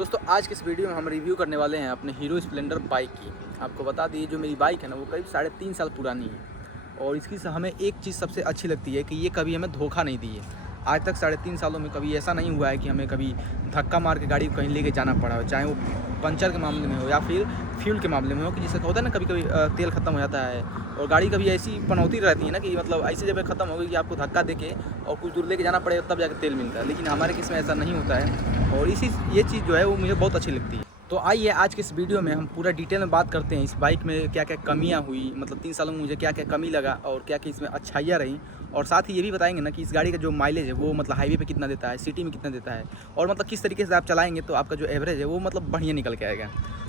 दोस्तों आज के इस वीडियो में हम रिव्यू करने वाले हैं अपने हीरो स्प्लेंडर बाइक की। आपको बता दिए जो मेरी बाइक है ना वो करीब 3.5 साल पुरानी है और इसकी हमें एक चीज़ सबसे अच्छी लगती है कि ये कभी हमें धोखा नहीं दी है। आज तक 3.5 सालों में कभी ऐसा नहीं हुआ है कि हमें कभी धक्का मार के गाड़ी कहीं लेके जाना पड़ा हो, चाहे वो पंचर के मामले में हो या फिर फ्यूल के मामले में हो कि जिससे होता है ना कभी कभी तेल ख़त्म हो जाता है और गाड़ी कभी ऐसी पनौती रहती है ना कि मतलब ऐसी जगह ख़त्म हो गई कि आपको धक्का देके और कुछ दूर लेके जाना पड़े तब जाकर तेल मिलता है, लेकिन हमारे केस में ऐसा नहीं होता है और ये चीज़ जो है वो मुझे बहुत अच्छी लगती है। तो आइए आज के इस वीडियो में हम पूरा डिटेल में बात करते हैं इस बाइक में क्या क्या कमियां हुई, मतलब 3 सालों में मुझे क्या क्या कमी लगा और क्या क्या इसमें अच्छाइयाँ रही, और साथ ही ये भी बताएंगे ना कि इस गाड़ी का जो माइलेज है वो मतलब हाईवे पे कितना देता है, सिटी में कितना देता है और मतलब किस तरीके से आप चलाएंगे तो आपका जो एवरेज है वो मतलब बढ़िया निकल के आएगा।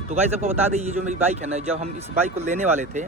तो गाइस आपको बता दें ये जो मेरी बाइक है ना, जब हम इस बाइक को लेने वाले थे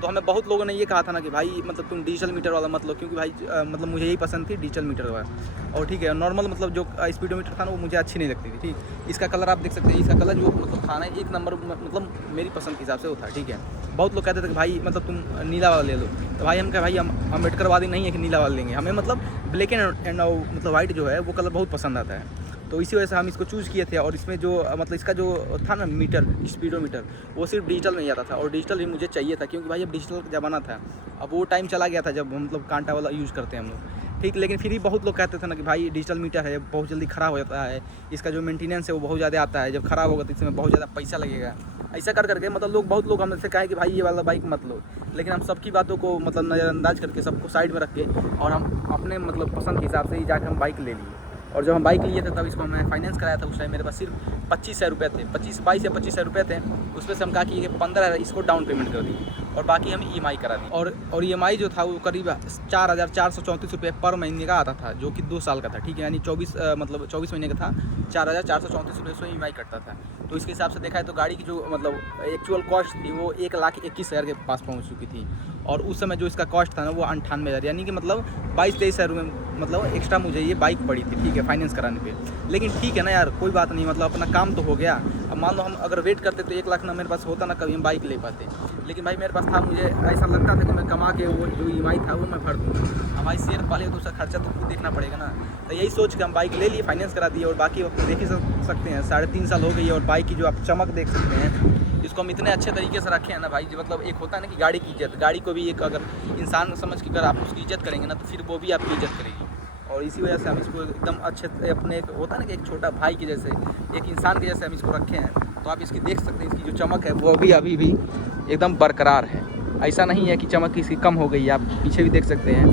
तो हमें बहुत लोगों ने ये कहा था ना कि भाई मतलब तुम डिजिटल मीटर वाला मत लो, क्योंकि भाई मतलब मुझे यही पसंद थी डिजिटल मीटर वाला। और ठीक है, नॉर्मल मतलब जो स्पीडोमीटर था ना वो मुझे अच्छी नहीं लगती थी। ठीक, इसका कलर आप देख सकते हैं, इसका कलर जो मतलब था ना एक नंबर मतलब मेरी पसंद के हिसाब से वो था। ठीक है, बहुत लोग कहते थे कि भाई मतलब तुम नीला वाला ले लो, तो भाई हम क्या भाई हम अम्बेडकरवादी नहीं है कि नीला वाला लेंगे, हमें मतलब ब्लैक एंड मतलब वाइट जो है वो कलर बहुत पसंद आता है। तो इसी वजह से हम इसको चूज़ किए थे और इसमें जो मतलब इसका जो था ना मीटर स्पीडोमीटर वो सिर्फ डिजिटल नहीं आता था और डिजिटल ही मुझे चाहिए था क्योंकि भाई अब डिजिटल का ज़माना था। अब वो टाइम चला गया था जब मतलब कांटा वाला यूज़ करते हैं हम लोग। ठीक, लेकिन फिर भी बहुत लोग कहते थे ना कि भाई डिजिटल मीटर है बहुत जल्दी ख़राब हो जाता है, इसका जो मेंटेनेंस है वो बहुत ज़्यादा आता है, जब ख़राब होगा तो इसमें बहुत ज़्यादा पैसा लगेगा। ऐसा कर करके मतलब बहुत लोग हमसे कहे कि भाई ये वाला बाइक मत लो, लेकिन हम सबकी बातों को मतलब नज़रअंदाज करके सबको साइड में रख के और हम अपने मतलब पसंद के हिसाब से ही जाकर हम बाइक ले लिए। और जब हम बाइक लिए थे तब इसको मैं फाइनेंस कराया था, उस टाइम मेरे पास सिर्फ 25,000 रुपये थे, 22 या 25,000 रुपये थे। उसमें से हम कहा कि 15,000 इसको डाउन पेमेंट कर दी और बाकी हम EMI करा दी। और EMI जो था वो करीब 4,434 रुपये पर महीने का आता था, जो कि 2 साल का था। ठीक है, यानी 24 महीने का था, 4,434 रुपये उसमें EMI कटता था। तो इसके हिसाब से देखा है तो गाड़ी की जो मतलब एक्चुअल कॉस्ट थी वो 1,21,000 के पास पहुँच चुकी थी और उस समय जो इसका कॉस्ट था ना वो 98,000, यानी कि मतलब 22-23,000 रुपये मतलब एक्स्ट्रा मुझे ये बाइक पड़ी थी। ठीक है, फाइनेंस कराने पे, लेकिन ठीक है ना यार, कोई बात नहीं, मतलब अपना काम तो हो गया। अब मान लो हम अगर वेट करते तो 1 लाख ना मेरे पास होता ना कभी हम बाइक ले पाते, लेकिन भाई मेरे पास था, मुझे ऐसा लगता था कि मैं कमा के वो जो EMI था वो मैं भर दूँगा। हमारी शेयर पाले तो उसका खर्चा तो खुद देखना पड़ेगा ना, तो यही सोच के हम बाइक ले लिए, फाइनेंस करा दिए और बाकी देख ही सकते हैं 3.5 साल हो गई और बाइक की जो आप चमक देख सकते हैं, इसको हम इतने अच्छे तरीके से रखे हैं ना भाई, जो मतलब एक होता है ना कि गाड़ी की इज्जत, गाड़ी को भी एक अगर इंसान समझ के अगर आप उसकी इज्जत करेंगे ना तो फिर वो भी आपकी इज्जत करेगी। और इसी वजह से हम इसको एकदम अच्छे अपने एक होता है ना कि एक छोटा भाई के जैसे, एक इंसान के जैसे हम इसको रखे हैं। तो आप इसकी देख सकते हैं, इसकी जो चमक है वो अभी भी एकदम बरकरार है, ऐसा नहीं है कि चमक इसकी कम हो गई है। आप पीछे भी देख सकते हैं,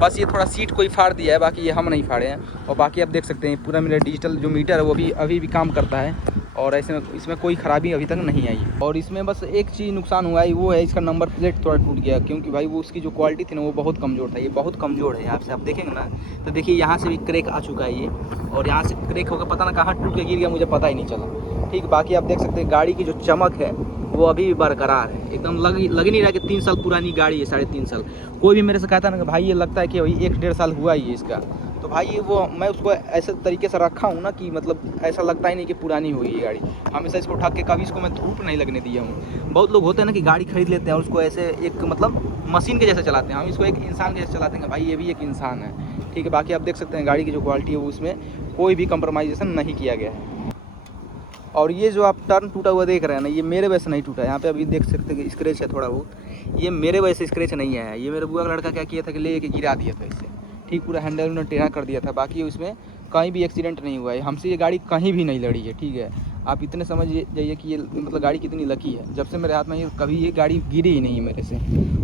बस ये थोड़ा सीट कोई फाड़ दिया है, बाकी ये हम नहीं फाड़े हैं। और बाकी आप देख सकते हैं पूरा मेरा डिजिटल जो मीटर है वो भी अभी भी काम करता है और ऐसे में इसमें कोई ख़राबी अभी तक नहीं आई। और इसमें बस एक चीज़ नुकसान हुआ है, वो है इसका नंबर प्लेट थोड़ा टूट गया, क्योंकि भाई वो उसकी जो क्वालिटी थी ना वो बहुत कमज़ोर था। ये बहुत कमज़ोर है, यहाँ से आप देखेंगे ना तो देखिए यहाँ से भी क्रैक आ चुका है ये, और यहाँ से क्रैक होकर पता ना कहाँ टूट के गिर गया, मुझे पता ही नहीं चला। ठीक, बाकी आप देख सकते हैं गाड़ी की जो चमक है वो अभी भी बरकरार है, एकदम लग ही नहीं रहा कि 3 साल पुरानी गाड़ी है, 3.5 साल। कोई भी मेरे से कहता ना कि भाई ये लगता है कि भाई 1-1.5 साल हुआ ही है इसका, तो भाई वो मैं उसको ऐसे तरीके से रखा हूँ ना कि मतलब ऐसा लगता ही नहीं कि पुरानी हुई ये गाड़ी। हमेशा इसको ढक के कभी इसको मैं धूप नहीं लगने दिया हूँ। बहुत लोग होते हैं ना कि गाड़ी खरीद लेते हैं और उसको ऐसे एक मतलब मशीन के जैसे चलाते हैं, हम इसको एक इंसान के जैसे चलाते हैं, भाई ये भी एक इंसान है। ठीक है, बाकी आप देख सकते हैं गाड़ी की जो क्वालिटी है वो उसमें कोई भी कंप्रोमाइजेशन नहीं किया गया है। और ये जो आप टर्न टूटा हुआ देख रहे हैं ना, ये मेरे वजह से नहीं टूटा है, यहाँ पे अभी देख सकते हैं कि स्क्रैच है थोड़ा बहुत, ये मेरे वजह से स्क्रैच नहीं आया है। ये मेरे बुआ का लड़का क्या किया था कि ले के गिरा दिया था इसे, ठीक, पूरा हैंडल उन्होंने टेढ़ा कर दिया था। बाकी उसमें कहीं भी एक्सीडेंट नहीं हुआ है, हमसे ये गाड़ी कहीं भी नहीं लड़ी है। ठीक है, आप इतने समझ जाइए कि ये मतलब गाड़ी कितनी लकी है, जब से मेरे हाथ में ये कभी ये गाड़ी गिरी ही नहीं है मेरे से।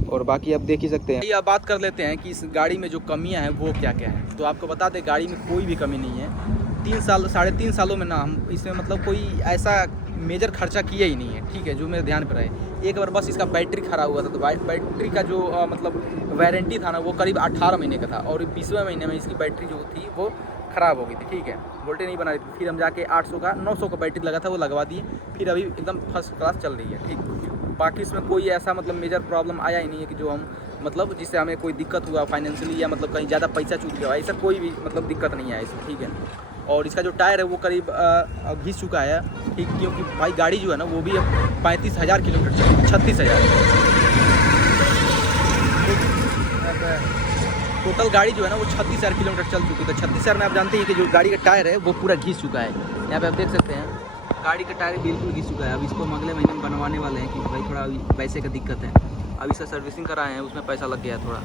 और बाकी आप देख ही सकते हैं। अब बात कर लेते हैं कि इस गाड़ी में जो कमियाँ हैं वो क्या क्या हैं। तो आपको बता दें गाड़ी में कोई भी कमी नहीं है। 3 सालों में ना हम इसमें मतलब कोई ऐसा मेजर खर्चा किया ही नहीं है। ठीक है, जो मेरे ध्यान पर रहे, एक बार बस इसका बैटरी ख़राब हुआ था, तो बैटरी का जो मतलब वारंटी था ना वो करीब 18 महीने का था और 20वें महीने में इसकी बैटरी जो थी वो ख़राब हो गई थी। ठीक है, वोल्टेज नहीं बना रही थी, फिर हम जाके 900 का बैटरी लगा था वो लगवा दिए, फिर अभी एकदम फर्स्ट क्लास चल रही है। ठीक, बाकी इसमें कोई ऐसा मतलब मेजर प्रॉब्लम आया ही नहीं है कि जो हम मतलब जिससे हमें कोई दिक्कत हुआ फाइनेंशियली या मतलब कहीं ज़्यादा पैसा चूक गया, ऐसा कोई भी मतलब दिक्कत नहीं आया इसमें। ठीक है, और इसका जो टायर है वो करीब घिस चुका है। ठीक, क्योंकि भाई गाड़ी जो है ना वो भी अब 35,000 किलोमीटर चली, 36,000 टोटल गाड़ी जो है ना वो 36,000 किलोमीटर चल चुकी है। तो 36,000 में आप जानते हैं कि जो गाड़ी का टायर है वो पूरा घिस चुका है, यहाँ पे आप देख सकते हैं गाड़ी का टायर बिल्कुल घिस चुका है। अब इसको हम अगले महीने में बनवाने वाले हैं, क्योंकि भाई थोड़ा अभी पैसे का दिक्कत है। अब इसका सर्विसिंग कराए हैं, उसमें पैसा लग गया थोड़ा।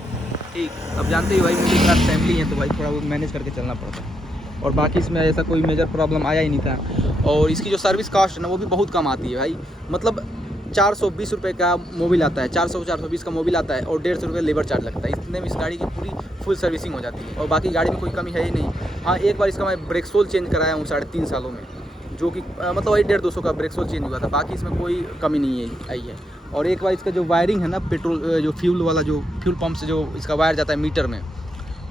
ठीक, अब जानते ही भाई मिडिल क्लास फैमिली है, तो भाई थोड़ा वो मैनेज करके चलना पड़ता है। और बाकी इसमें ऐसा कोई मेजर प्रॉब्लम आया ही नहीं था। और इसकी जो सर्विस कास्ट है ना वो भी बहुत कम आती है भाई। मतलब 420 रुपये का मोबिल आता है, 420 का मोबिल आता है और 150 रुपये लेबर चार्ज लगता है। इतने में इस गाड़ी की पूरी फुल सर्विसिंग हो जाती है और बाकी गाड़ी में कोई कमी है ही नहीं। हाँ, एक बार इसका मैं ब्रेक सोल चेंज कराया हूँ 3.5 सालों में, जो कि मतलब वही 150-200 का ब्रेक सोल चेंज हुआ था। बाकी इसमें कोई कमी नहीं है आई है। और एक बार इसका जो वायरिंग है ना, पेट्रोल जो फ्यूल वाला जो फ्यूल पंप से जो इसका वायर जाता है मीटर में,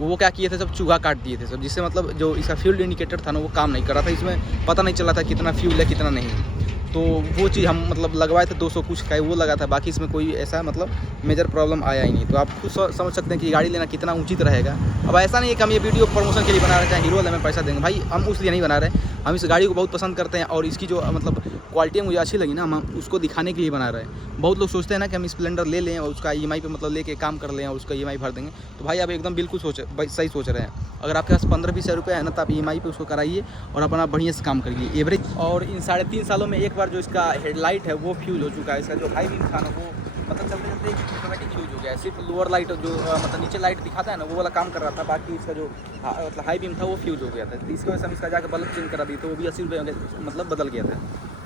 वो क्या किए थे सब चूहा काट दिए थे सब, जिससे मतलब जो इसका फ्यूल इंडिकेटर था ना वो काम नहीं कर रहा था। इसमें पता नहीं चल रहा था कितना फ्यूल है कितना नहीं। तो वो चीज़ हम मतलब लगवाए थे 200 कुछ का वो लगा था। बाकी इसमें कोई ऐसा मतलब मेजर प्रॉब्लम आया ही नहीं। तो आप खुद समझ सकते हैं कि गाड़ी लेना कितना उचित रहेगा। अब ऐसा नहीं है कि हम ये वीडियो प्रमोशन के लिए बना रहे हैं, चाहे हीरो वाले में पैसा देंगे भाई, हम उस लिए नहीं बना रहे। हम इस गाड़ी को बहुत पसंद करते हैं और इसकी जो मतलब क्वालिटी मुझे अच्छी लगी ना, हम उसको दिखाने के लिए बना रहे हैं। बहुत लोग सोचते हैं ना कि हम स्प्लेंडर ले लें और उसका EMI पे मतलब लेके काम कर लें और उसका EMI भर देंगे। तो भाई आप एकदम बिल्कुल सही सोच रहे हैं। अगर आपके पास 15-20 हज़ार रुपये है ना, तो आप EMI पे उसको कराइए और अपना बढ़िया से काम करिए एवरेज। और इन 3.5 सालों में एक बार जो इसका हेडलाइट है वो फ्यूज हो चुका है। इसका जो हाई बीम था ना वो मतलब चलते चलते ऑटोमेटिक फ्यूज हो गया है। सिर्फ लोअर लाइट जो मतलब नीचे लाइट दिखाता है ना वो वाला काम कर रहा था, बाकी इसका जो मतलब हाई बीम था वो फ्यूज हो गया था। तो इसकी वजह से हम इसका जाकर बल्ब चेंज करा दी, तो वो भी 80 रुपये मतलब बदल गया था।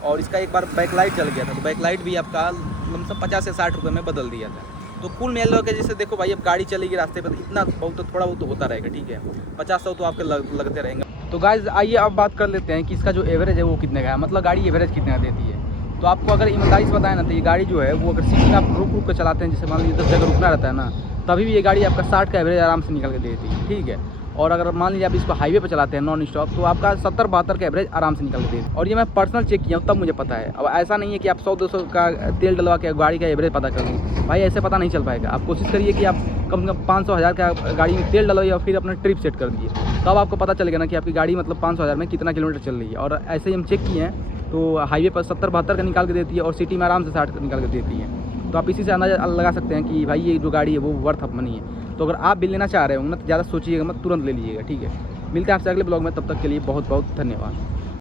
और इसका एक बार बैक लाइट जल गया था, तो बैक लाइट भी आपका मतलब 50 से 60 रुपये में बदल दिया था। तो कुल मिला के जैसे देखो भाई, अब गाड़ी चलेगी रास्ते पर इतना बहुत तो थोड़ा बहुत तो होता रहेगा, ठीक है, 50-100 तो आपके लगते रहेंगे। तो गाइस आइए अब बात कर लेते हैं कि इसका जो एवरेज है वो कितने का है, मतलब गाड़ी एवरेज कितने का देती है। तो आपको अगर ईमानदारी से बताएं ना, तो ये गाड़ी जो है वो अगर सिटी में आप रुक कर चलाते हैं, जैसे मान लीजिए 10 जगह रुकना रहता है ना, तभी भी ये गाड़ी आपका 60 का एवरेज आराम से निकल के देती है, ठीक है। और अगर मान लीजिए आप इसको हाईवे पे चलाते हैं नॉन स्टॉप, तो आपका 70-72 का एवरेज आराम से निकल के देती है। और ये मैं पर्सनल चेक किया हूँ तब मुझे पता है। अब ऐसा नहीं है कि आप 100-200 का तेल डलवा के गाड़ी का एवरेज पता कर लें, भाई ऐसे पता नहीं चल पाएगा। आप कोशिश करिए कि आप कम से कम 500-1000 का गाड़ी में तेल डलवाइए और फिर अपना ट्रिप सेट कर दीजिए, तब आपको पता चलेगा ना कि आपकी गाड़ी मतलब 500-1000 में कितना किलोमीटर चल रही है। और ऐसे ही हम चेक किए हैं, तो हाईवे पर 70-72 का निकाल के देती है और सिटी में आराम से 60 का निकाल के देती है। तो आप इसी से अंदाजा लगा सकते हैं कि भाई ये जो गाड़ी है वो वर्थ ऑफ मनी है। तो अगर आप भी लेना चाह रहे हो ना, तो ज़्यादा सोचिएगा मत, तुरंत ले लीजिएगा, ठीक है। मिलते हैं आपसे अगले ब्लॉग में, तब तक के लिए बहुत बहुत धन्यवाद।